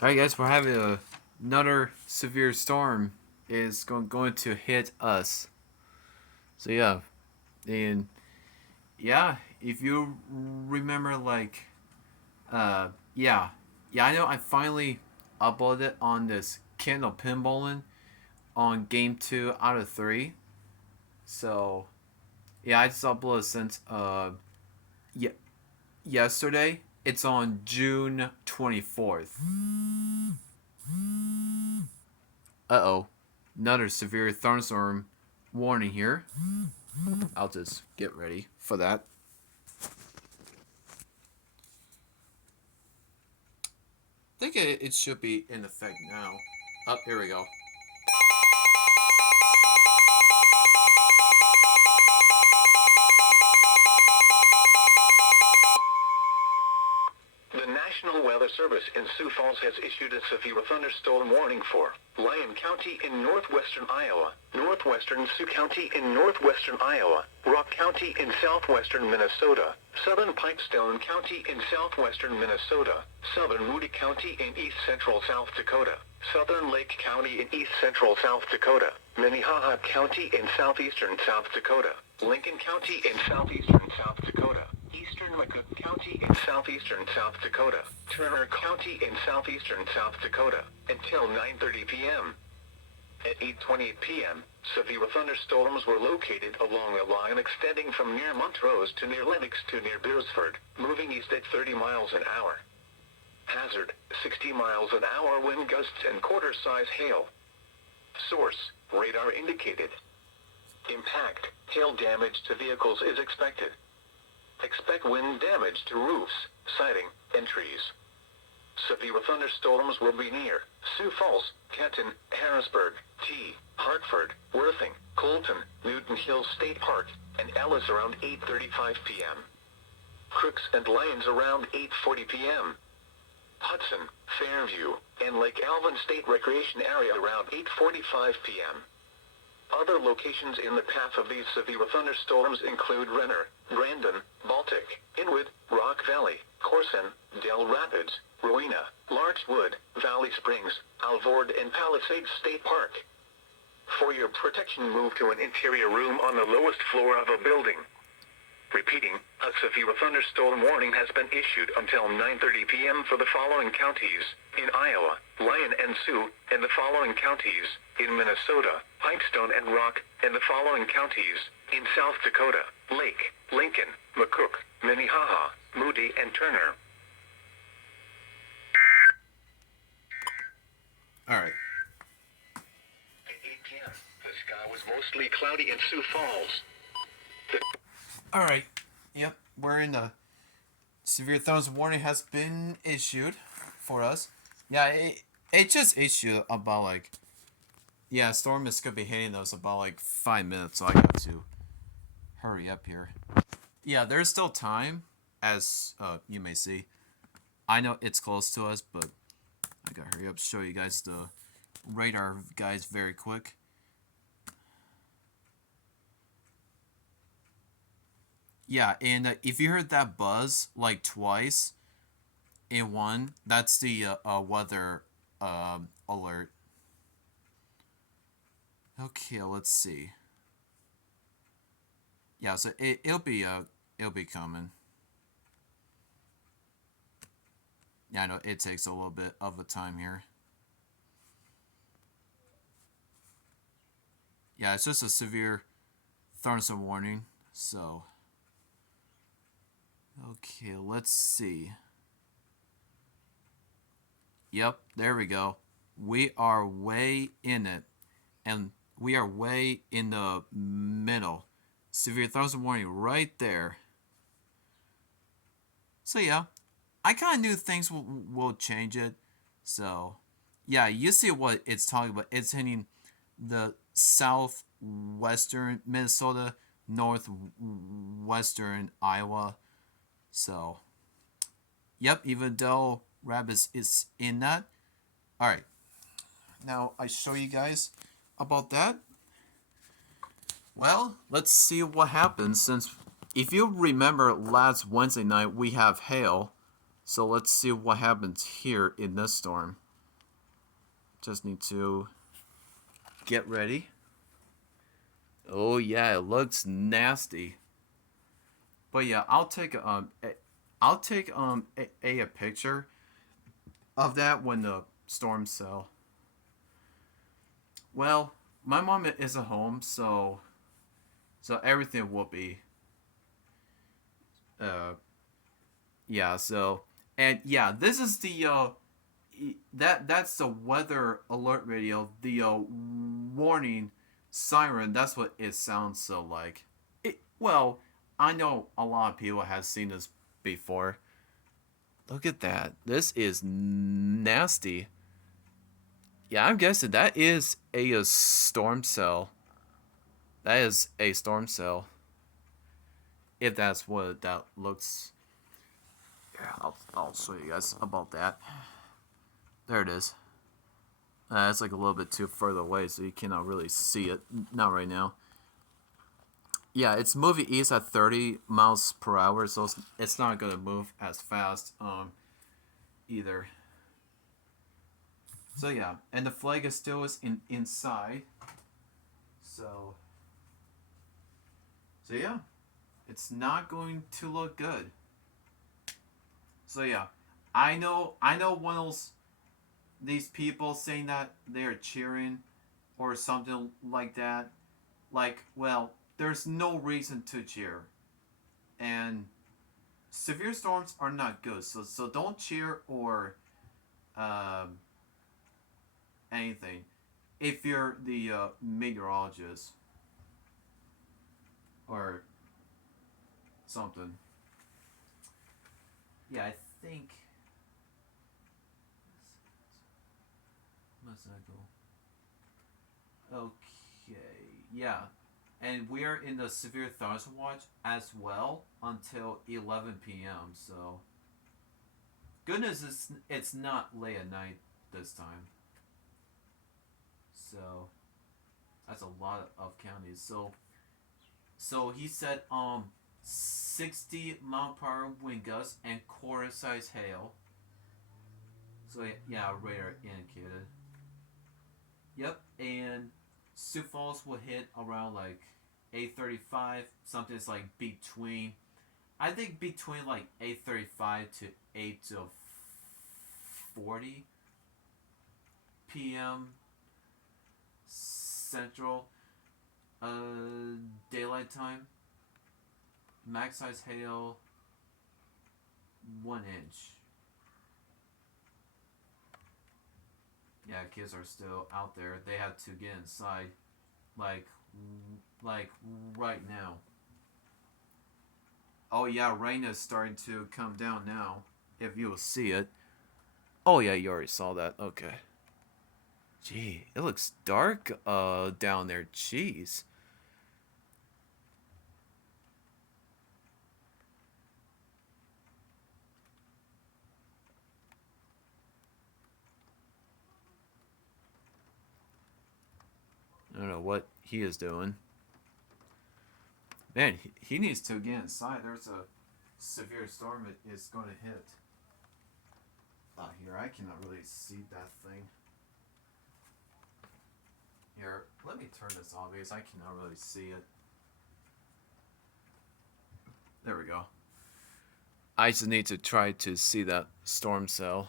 All right, guys, we're having another severe storm is going to hit us. So and yeah, if you remember, yeah, I know I finally uploaded on this Kindle pinballing on game 2 out of 3. So yeah, I just uploaded since yeah, yesterday. It's on June 24th. Uh-oh. Another severe thunderstorm warning here. I'll just get ready for that. I think it should be in effect now. Oh, here we go. The National Weather Service in Sioux Falls has issued a severe thunderstorm warning for Lyon County in northwestern Iowa, northwestern Sioux County in northwestern Iowa, Rock County in southwestern Minnesota, southern Pipestone County in southwestern Minnesota, southern Moody County in east central South Dakota, southern Lake County in east central South Dakota, Minnehaha County in southeastern South Dakota, Lincoln County in southeastern South Dakota, eastern McCook County in southeastern South Dakota, Turner County in southeastern South Dakota, until 9:30 p.m. At 8:28 p.m., severe thunderstorms were located along a line extending from near Montrose to near Lennox to near Beresford, moving east at 30 miles an hour. Hazard, 60 miles an hour wind gusts and quarter-size hail. Source, radar indicated. Impact, hail damage to vehicles is expected. Expect wind damage to roofs, siding, and trees. Severe thunderstorms will be near Sioux Falls, Kenton, Harrisburg, Hartford, Worthing, Colton, Newton Hills State Park, and Ellis around 8:35 p.m. Crooks and Lyons around 8:40 p.m. Hudson, Fairview, and Lake Alvin State Recreation Area around 8:45 p.m. Other locations in the path of these severe thunderstorms include Renner, Brandon, Baltic, Inwood, Rock Valley, Corson, Del Rapids, Rowena, Larchwood, Valley Springs, Alvord, and Palisades State Park. For your protection, move to an interior room on the lowest floor of a building. Repeating, a severe thunderstorm warning has been issued until 9:30 p.m. for the following counties, in Iowa, Lyon and Sioux, and the following counties, in Minnesota, Pipestone and Rock, and the following counties, in South Dakota, Lake, Lincoln, McCook, Minnehaha, Moody, and Turner. Alright. At 8 p.m., the sky was mostly cloudy in Sioux Falls. Alright. Yep, we're in the severe thunderstorm warning has been issued for us. Yeah, it just issued about storm is gonna be hitting us about 5 minutes, so I got to hurry up here. Yeah, there's still time, as you may see. I know it's close to us, but I gotta hurry up to show you guys the radar guys very quick. Yeah, and if you heard that buzz twice in one, that's the weather alert. Okay, let's see. Yeah, so it'll be coming. Yeah, I know it takes a little bit of a time here. Yeah, it's just a severe thunderstorm warning. So, okay, let's see. Yep, there we go. We are way in it, and we are way in the middle. Severe thunderstorm warning right there. So yeah, I kind of knew things will change it. So yeah, you see what it's talking about. It's hitting the southwestern Minnesota, northwestern Iowa. So yep, even though Rabbits is in that. All right, now I show you guys about that. Well, let's see what happens since if you remember last Wednesday night we have hail. So let's see what happens here in this storm. Just need to get ready. Oh yeah, it looks nasty. But yeah, I'll take a picture of that when the storm cell. Well, my mom isn't home, so everything will be uh yeah, so and yeah, this is the that's the weather alert radio, the warning siren. That's what it sounds so like. Well, I know a lot of people have seen this before. Look at that. This is nasty. Yeah, I'm guessing that is a storm cell. That is a storm cell. If that's what that looks. Yeah, I'll show you guys about that. There it is. It's like a little bit too further away, so you cannot really see it. Not right now. Yeah, it's moving east at 30 miles per hour, so it's not gonna move as fast either. So yeah, and the flag is still inside. So yeah, it's not going to look good. So yeah, I know one of these people saying that they're cheering or something like that. Like, well, there's no reason to cheer, and severe storms are not good. So don't cheer or um, anything if you're the meteorologist or something. Yeah, I think. Let's not go. Okay, yeah, and we are in the severe thunderstorm watch as well until 11 p.m. So, goodness, it's not late at night this time. So, that's a lot of counties. So he said 60 mile per hour wind gusts and quarter size hail. So yeah, radar indicated. Yep, and Sioux Falls will hit around like 8:35. Something's like between, I think between like 8:35 to 8 to 40 p.m. Central daylight time. Max size hail 1 inch. Yeah, kids are still out there. They have to get inside, like, like right now. Oh yeah, rain is starting to come down now. If you will see it. Oh yeah, you already saw that. Okay. Gee, it looks dark down there. Jeez. I don't know what he is doing. Man, he needs to get inside. There's a severe storm it is going to hit. Here, I cannot really see that thing. Here, let me turn this on because I cannot really see it. There we go. I just need to try to see that storm cell.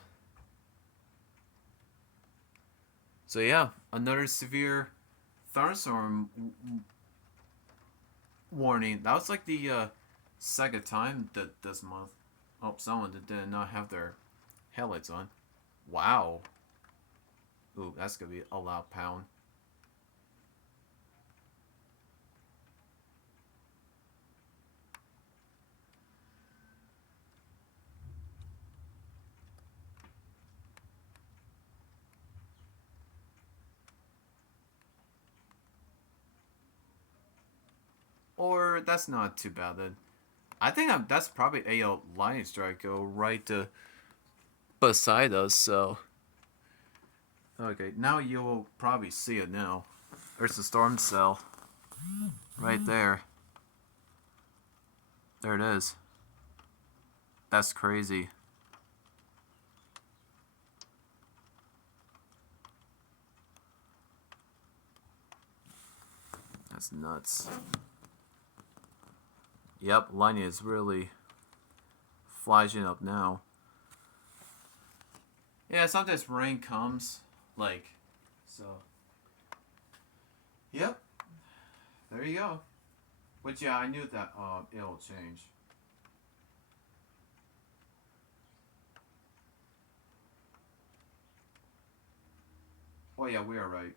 So yeah, another severe thunderstorm warning. That was like the second time that this month. Oh, someone that did not have their headlights on. Wow. Ooh, that's gonna be a loud pound. Or that's not too bad then. I think that's probably a lightning strike right beside us. So okay, now you will probably see it now. There's the storm cell right there. There it is. That's crazy. That's nuts. Yep, lightning is really flashing up now. Yeah, sometimes rain comes, like, so. Yep. There you go. But yeah, I knew that it'll change. Oh yeah, we are right.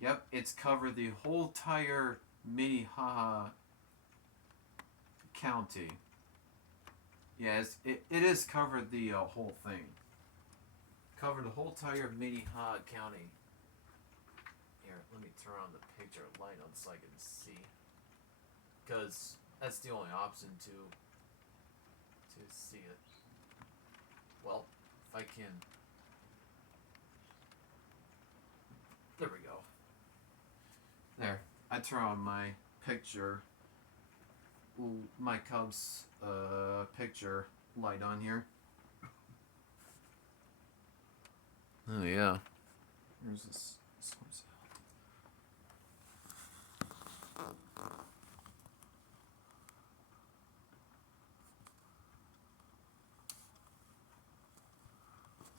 Yep, it's covered the whole entire Minnehaha County. Yes, it is covered the whole thing. Covered the whole entire Minnehaha County. Here, let me turn on the picture light on so I can see. Because that's the only option to see it. Well, if I can. There we go. There. I turn on my picture. My Cubs picture light on here. Oh yeah. Where's this?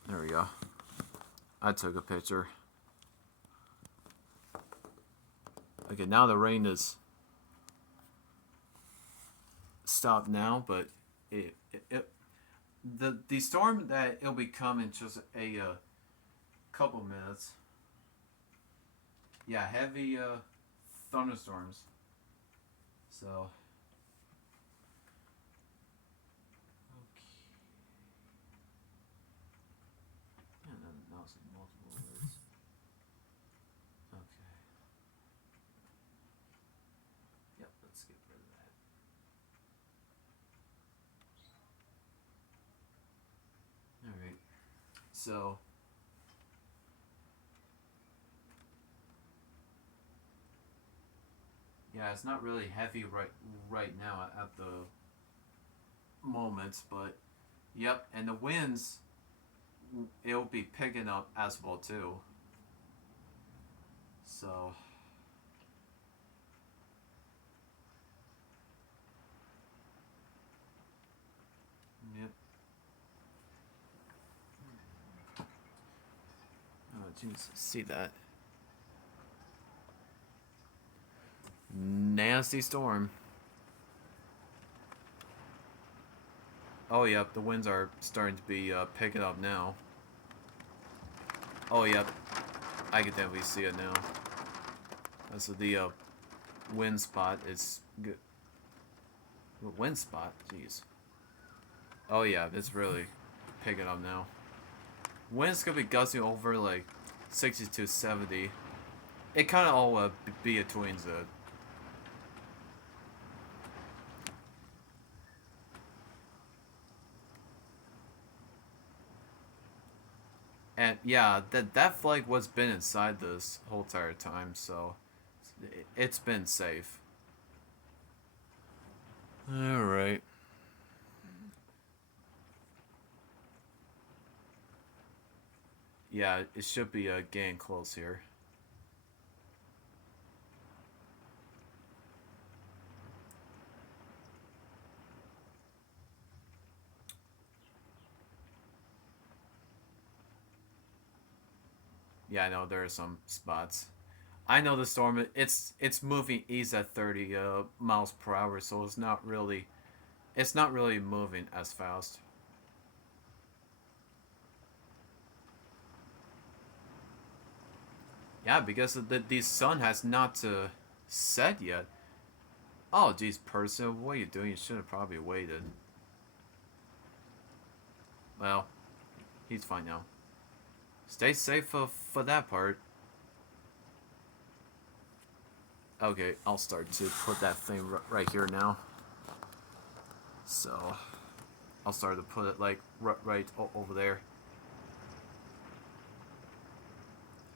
There we go. I took a picture. Okay, now the rain is stopped now, but the storm that it'll be coming just a couple minutes. Yeah, heavy thunderstorms. So. Okay. And then now it's multiple words. Okay. Yep, let's get rid of that. Alright. So. Yeah, it's not really heavy right now at the moment, but yep, and the winds it'll be picking up as well too. So yep. Oh jeez, see that. Nasty storm. Oh, yep, the winds are starting to be picking up now. Oh, yep, I can definitely see it now. So the wind spot is good. The wind spot? Jeez. Oh, yeah, it's really picking up now. Wind's gonna be gusting over like 60 to 70. It kind of all be between the. And yeah, that flag was been inside this whole entire time, so it's been safe. All right. Yeah, it should be getting close here. Yeah, I know there are some spots. I know the storm. It's moving east at 30 miles per hour, so it's not really moving as fast. Yeah, because the sun has not set yet. Oh, geez, person, what are you doing? You should have probably waited. Well, he's fine now. Stay safe for that part. Okay, I'll start to put that thing right here now. So, I'll start to put it like right over there.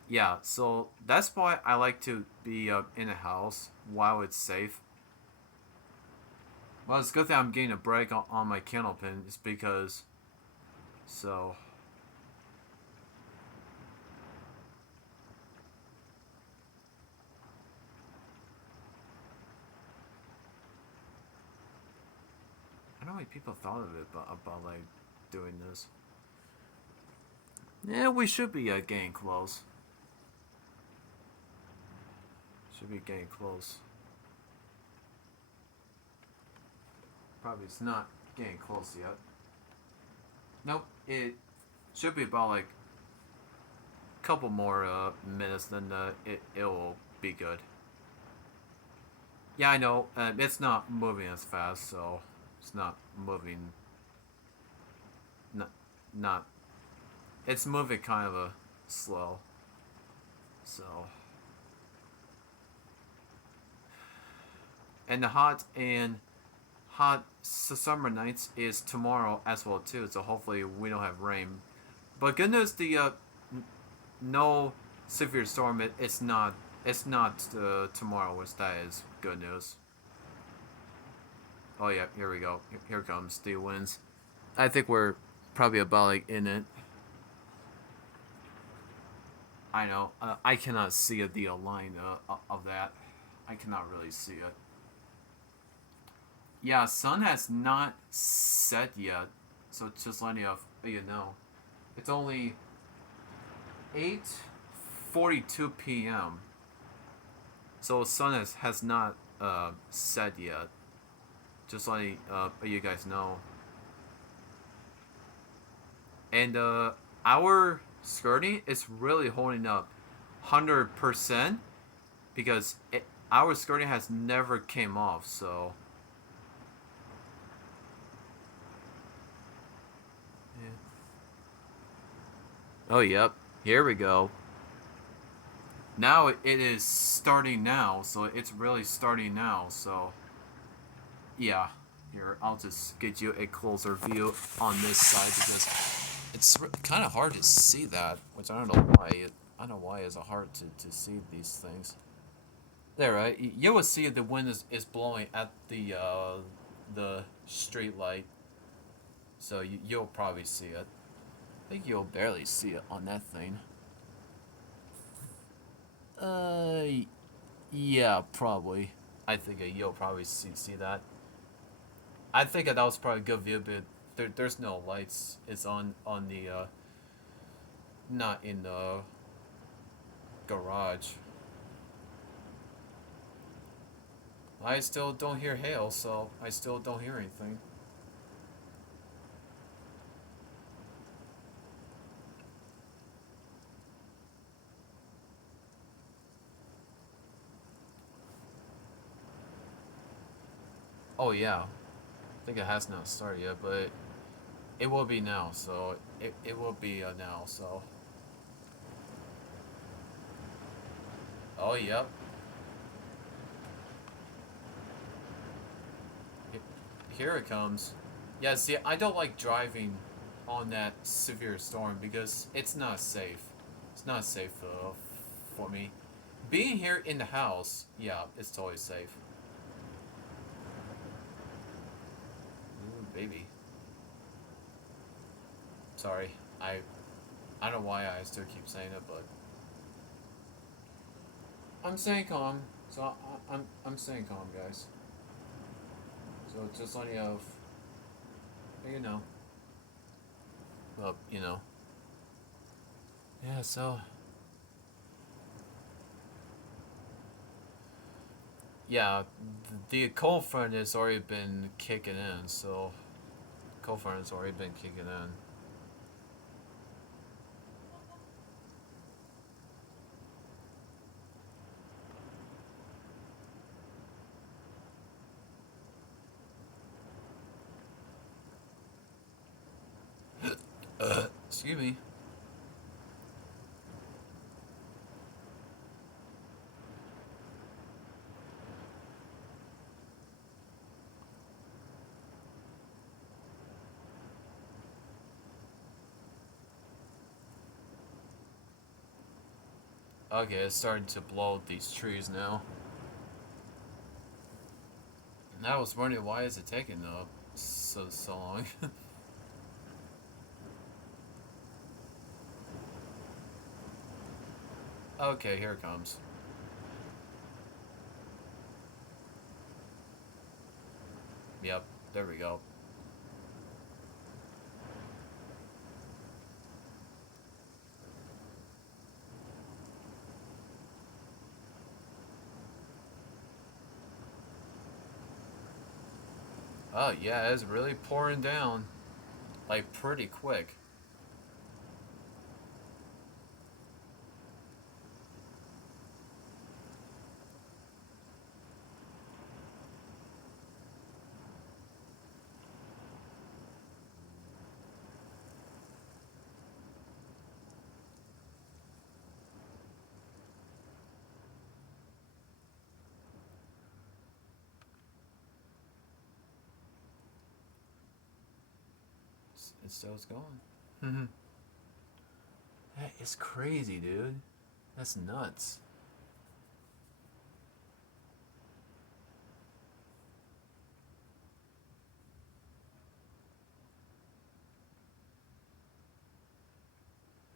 Yeah, so that's why I like to be in a house while it's safe. Well, it's good that I'm getting a break on my candle pin. It's because, so. people thought of it about like doing this. Yeah, we should be getting close. Should be getting close. Probably it's not getting close yet. Nope, it should be about like a couple more minutes, then it will be good. Yeah, I know. It's not moving as fast, so it's not moving. Not. It's moving kind of slow. So. And the hot summer nights is tomorrow as well too. So hopefully we don't have rain. But good news, the no severe storm. It's not. It's not tomorrow, which that is good news. Oh yeah, here we go. Here comes the winds. I think we're probably about like in it. I know. I cannot see the line of that. I cannot really see it. Yeah, sun has not set yet, so just letting you know. It's only 8:42 p.m. So sun has not set yet. Just letting you guys know. And our skirting is really holding up 100% because our skirting has never came off, so yeah. Oh yep, here we go. Now it is starting now, so it's really starting now, so yeah. Here, I'll just get you a closer view on this side because it's kind of hard to see that, which I don't know why. I don't know why it's hard to see these things. There, right? You will see the wind is blowing at the street light, so you'll probably see it. I think you'll barely see it on that thing. Yeah, probably. I think you'll probably see that. I think that was probably a good view, but there's no lights. It's on the not in the garage. I still don't hear hail, so I still don't hear anything. Oh yeah, I think it has not started yet, but it will be now. So it will be now. So. Oh yep. Here it comes. Yeah, see, I don't like driving on that severe storm because it's not safe. It's not safe for me. Being here in the house, yeah, it's totally safe. Ooh, baby. Sorry, I don't know why I still keep saying it, but I'm staying calm. So I'm staying calm, guys. So just letting you know, well, you know, yeah. So yeah, the cold front has already been kicking in. So cold front has already been kicking in. Excuse me. Okay, it's starting to blow these trees now. And I was wondering why is it taking so long. Okay, here it comes. Yep, there we go. Oh yeah, it's really pouring down, like pretty quick. It still's going. Mm-hmm. That is crazy, dude. That's nuts.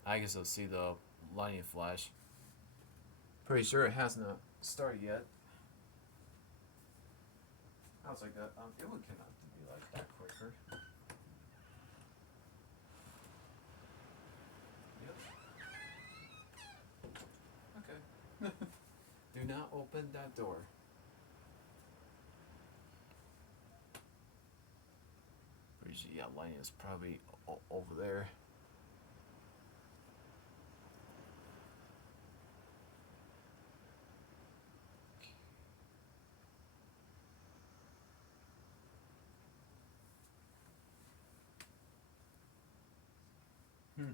I guess I'll see the lightning flash. Pretty sure it hasn't started yet. I was like that. It would cannot be like that quicker. Yep. Okay. Do not open that door. Pretty sure, yeah, lightning is probably over there. Hmm.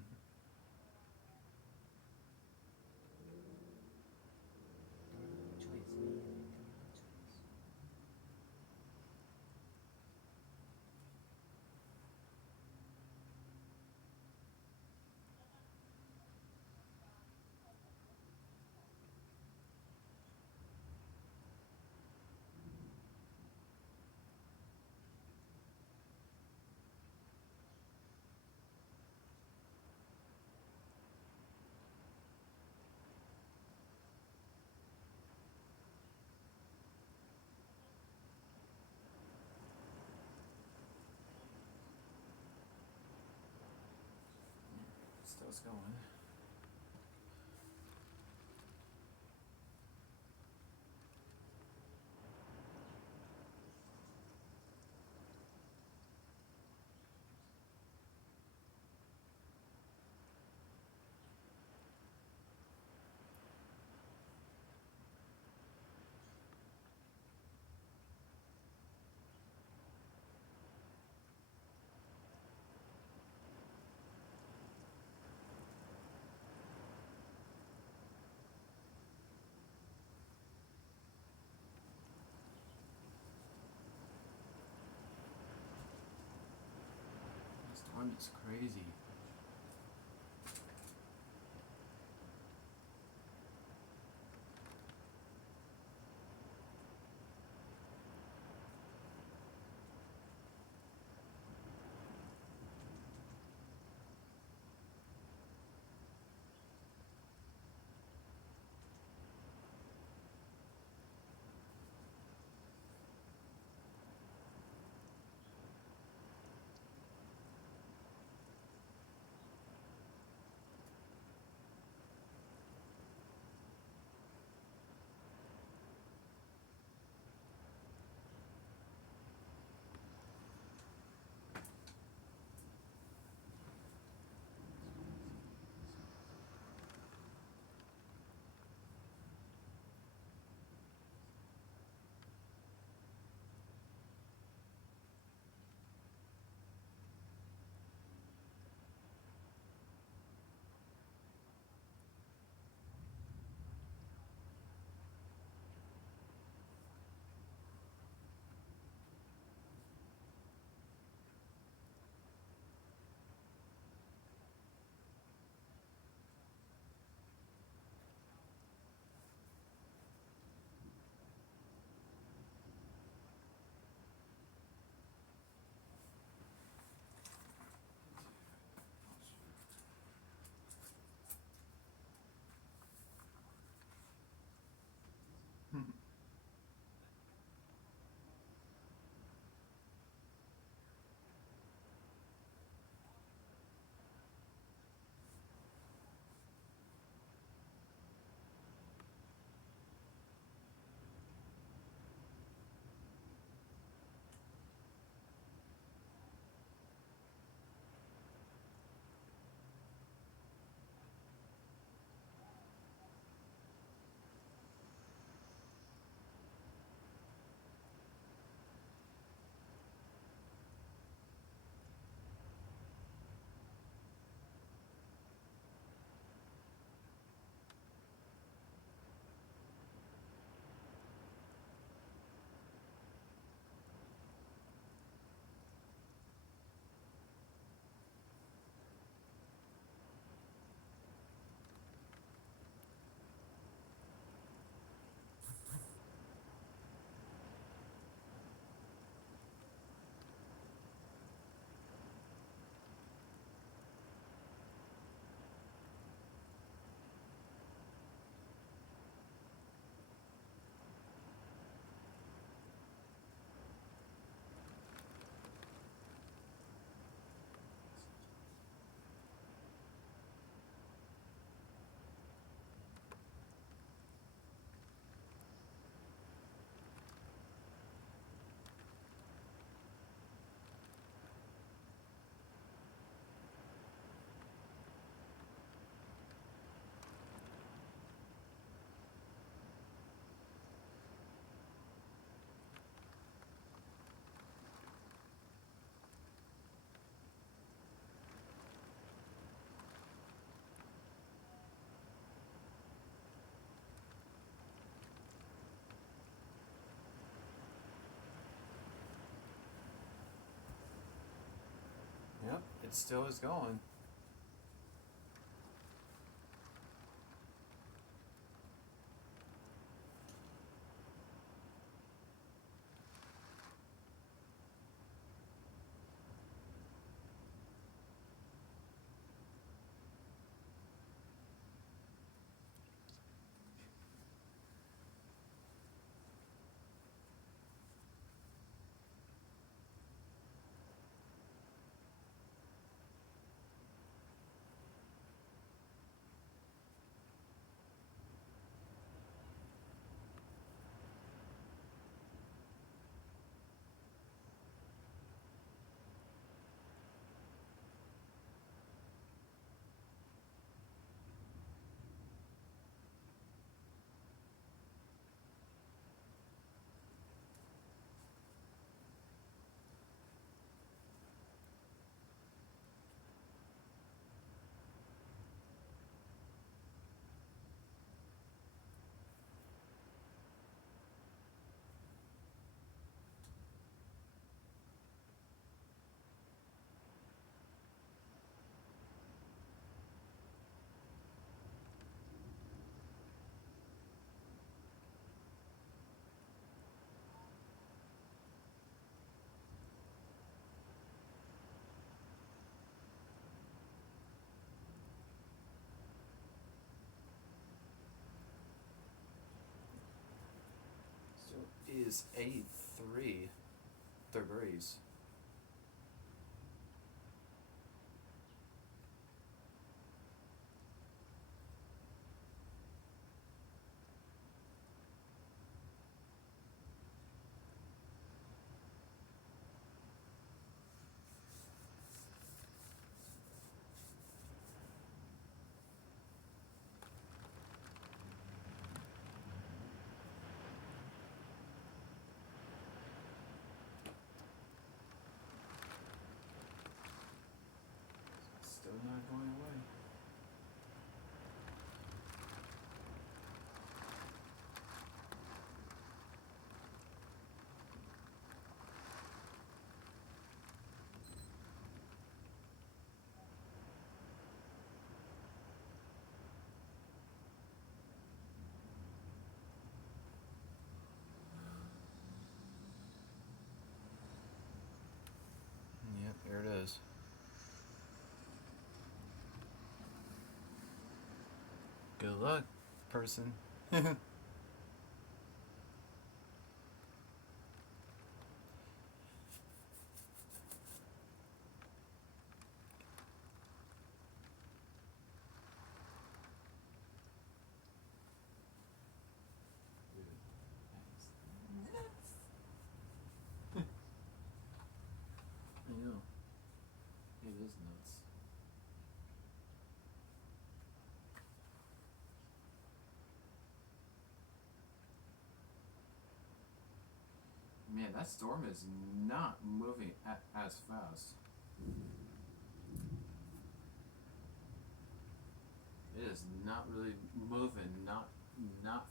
Still's going. The storm is crazy. It still is going. So is 83 degrees. Still not going away. Yep, there it is. Good luck, person. I know. It is nuts. Man, that storm is not moving as fast. It is not really moving, not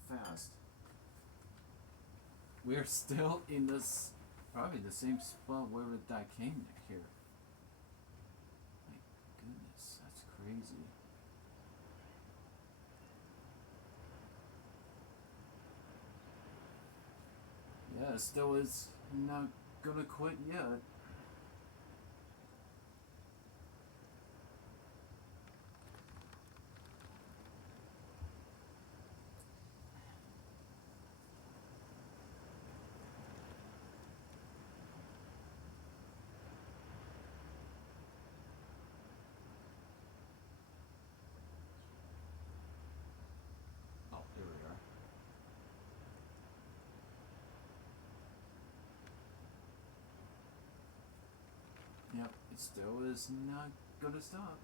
fast. We're still in this, probably the same spot where that came here. My goodness, that's crazy. Yeah, it still is not gonna quit yet. Oh, here we are. Yep, it still is not gonna stop.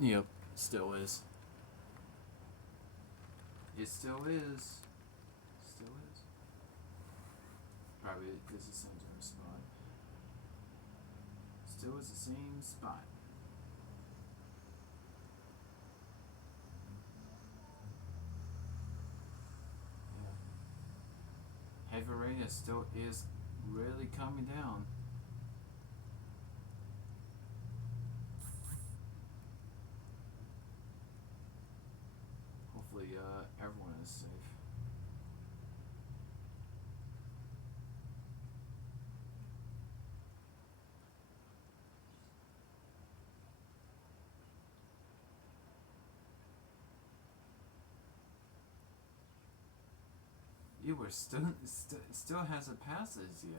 Yep, still is. It still is. Still is. Probably is the same spot. Still is the same spot. fever rate still is really coming down. Hopefully, everyone is safe. You were still hasn't passed as yet.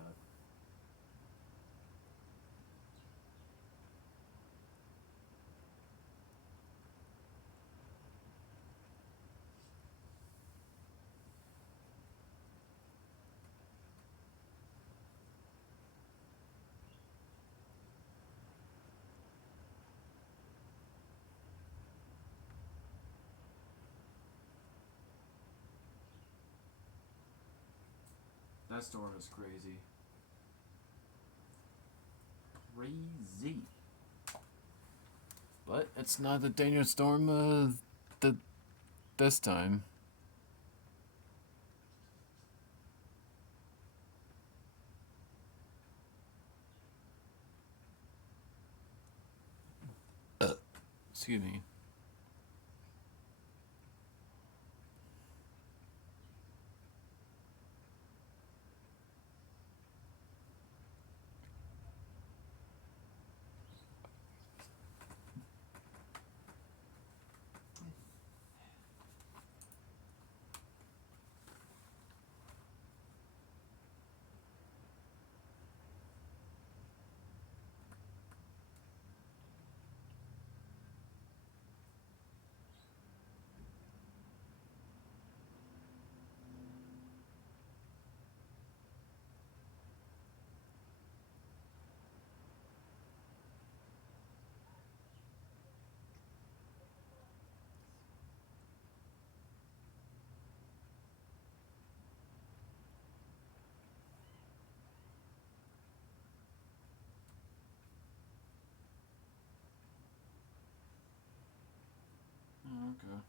That storm is crazy. Crazy. But it's not the dangerous storm this time. Excuse me. Oh, okay.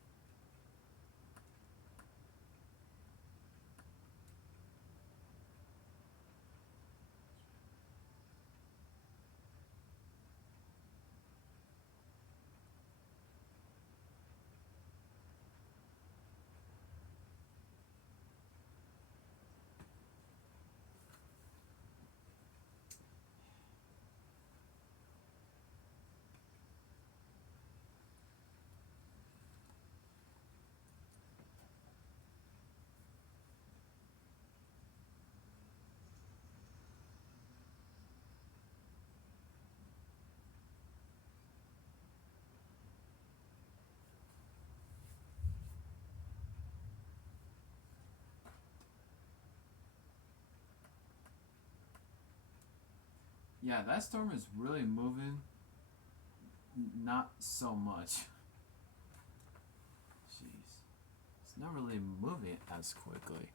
Yeah, that storm is really moving. Not so much. Jeez. It's not really moving as quickly.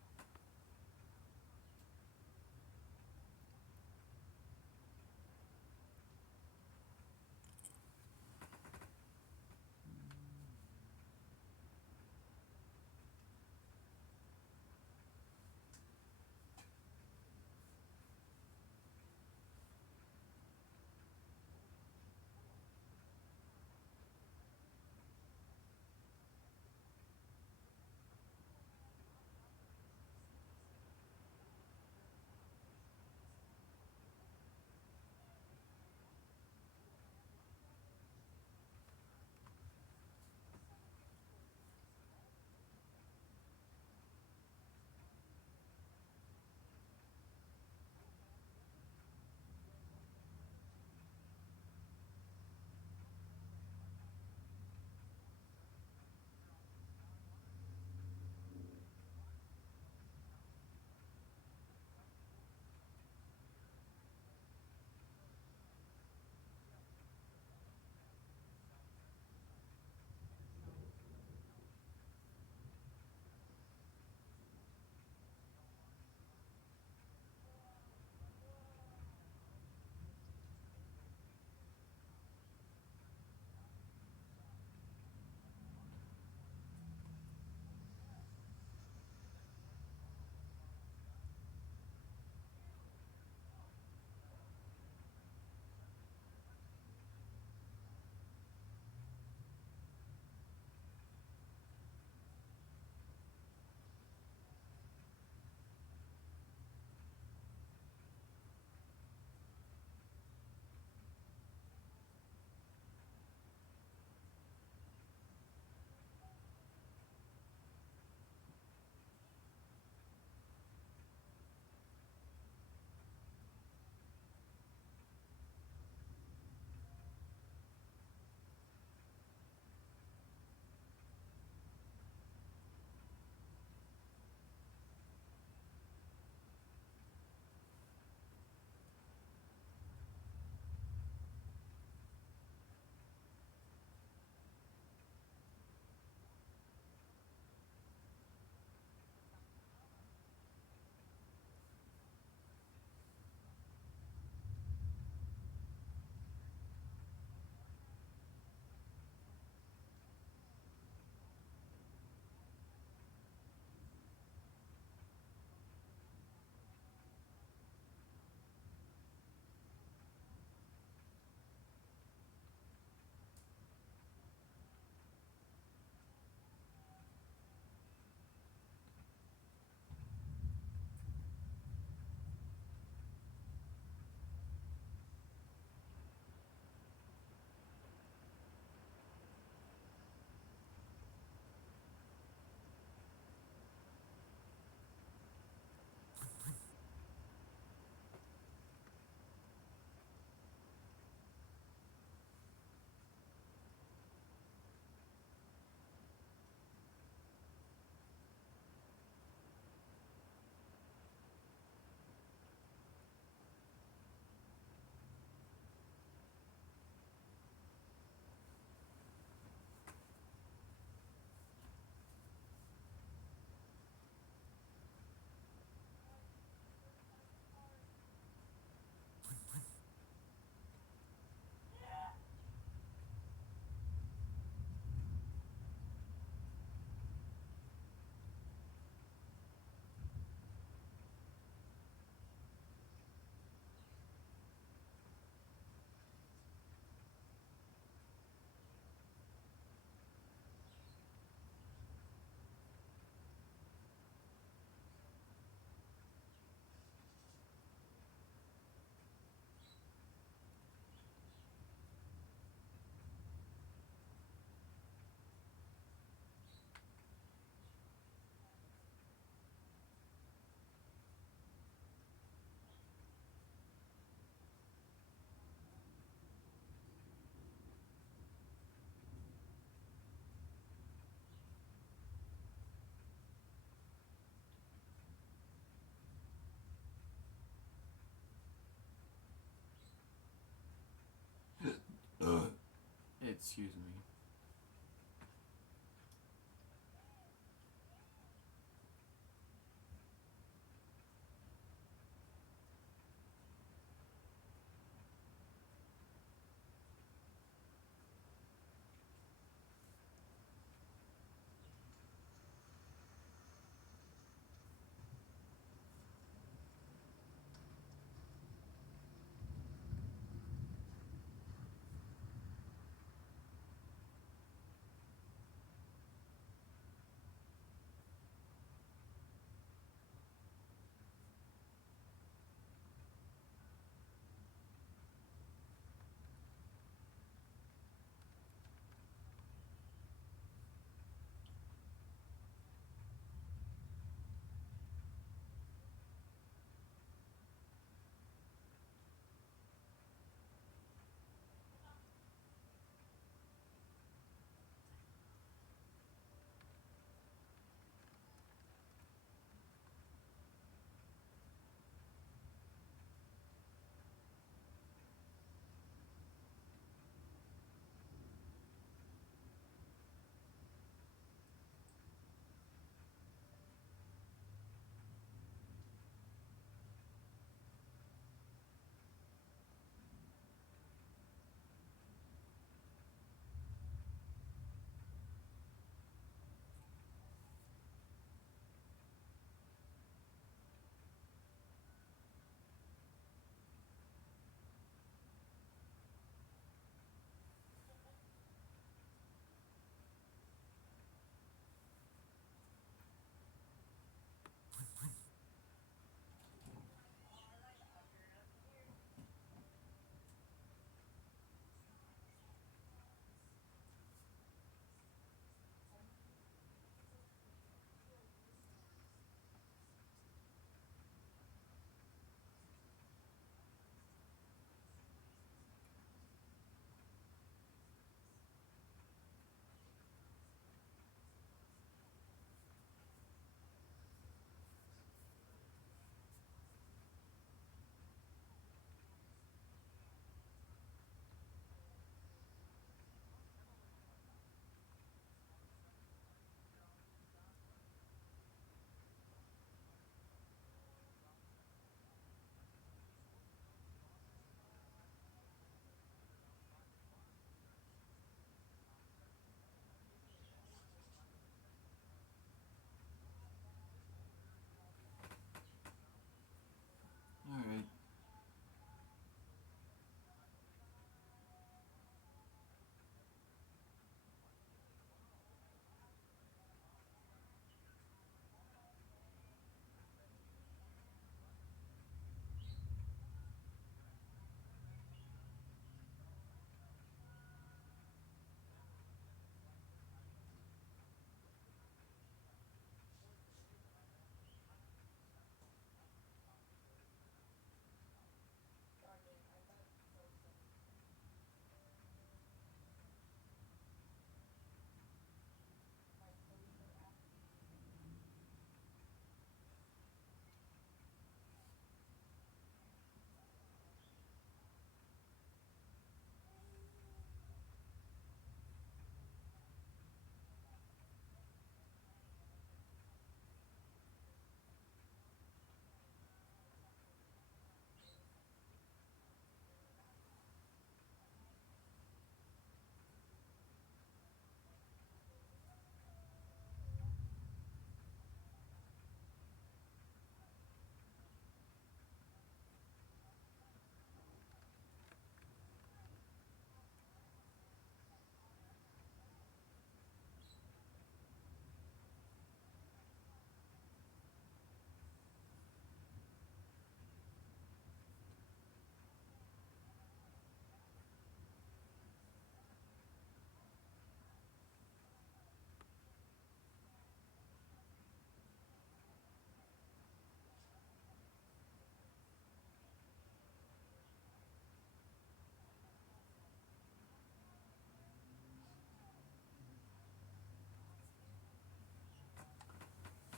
Excuse me. Alright.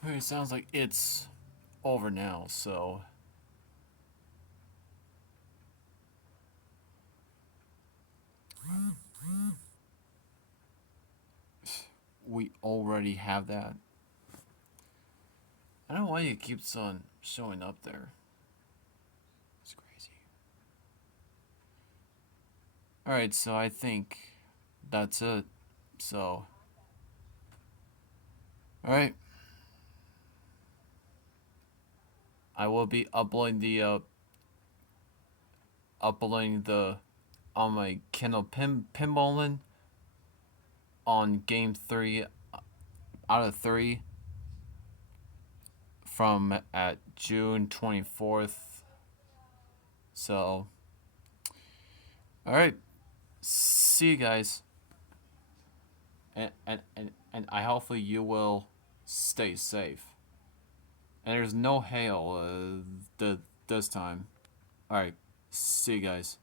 It sounds like it's over now, so. we already have that. I don't know why it keeps on showing up there. It's crazy. Alright, so I think that's it. So, alright. I will be uploading the on my Kindle pinballing on game 3 out of 3 from at June 24th. So, alright. See you guys. And I hopefully you will stay safe. And there's no hail this time. Alright. See you guys.